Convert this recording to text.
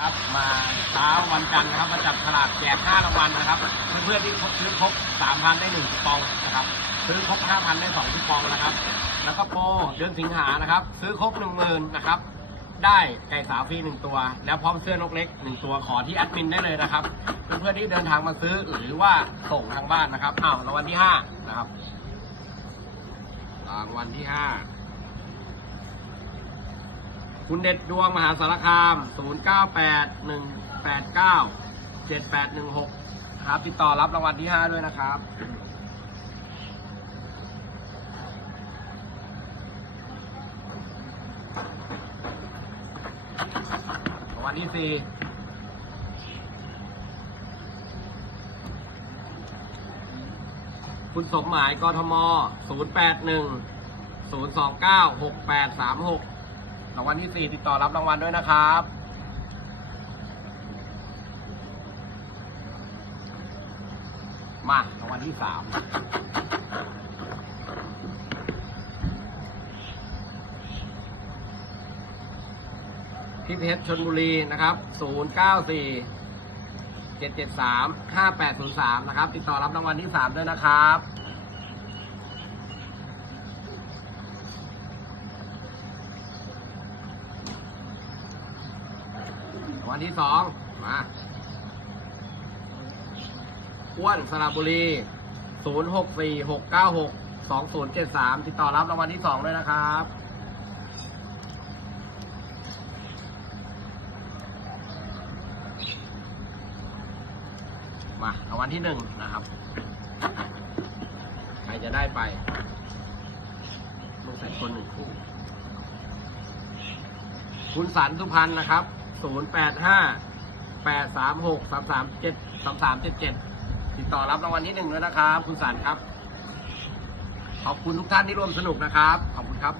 ครับมาเช้าวันจันทร์นะครับมาจับฉลากแจก5รางวัลนะครับ เพื่อนๆที่ซื้อครบ3,000 ได้1คูปองนะครับซื้อครบ5,000 ได้2คูปองนะครับ แล้วก็โปรเดือนสิงหานะครับ ซื้อครบ10,000นะครับ ได้ไก่สาวฟรีหนึ่งตัว แล้วพร้อมเสื้อนกเล็กหนึ่งตัวขอที่แอดมินได้เลยนะครับ เพื่อนๆที่เดินทางมาซื้อหรือว่าส่งทางบ้านนะครับอ้าวรางวัลที่ห้านะครับรางวัลที่ห้า คุณเด็ดดวงมหาสารคาม 0981897816 ครับ ติดต่อรับรางวัลที่ 5 ด้วยนะครับรางวัลที่ 4คุณสมหมายกทม 081 029 6836 รางวัลที่สี่ติดต่อรับรางวัลด้วยนะครับมารางวัลที่สามพี่เพชรชนบุรีนะครับ0 9 4 7 7 3 5 8 0 3 นะครับ ติดต่อรับรางวัลที่สามด้วยนะครับ ราง วัลที่สองมาอ้วนสระบุรี 0 6 4 6 9 6 2 0 7 3 ติดต่อรับรางวัลที่สองด้วยนะครับมารางวัลที่หนึ่งนะครับ ใครจะได้ไปลูกใส่คนหนึ่งคู่ คุณสันสุพรรณนะครับ 085 836 337 3377ติดต่อรับรางวัลที่หนึ่งด้วยนะครับ คุณสันครับ ขอบคุณทุกท่านที่ร่วมสนุกนะครับ ขอบคุณครับ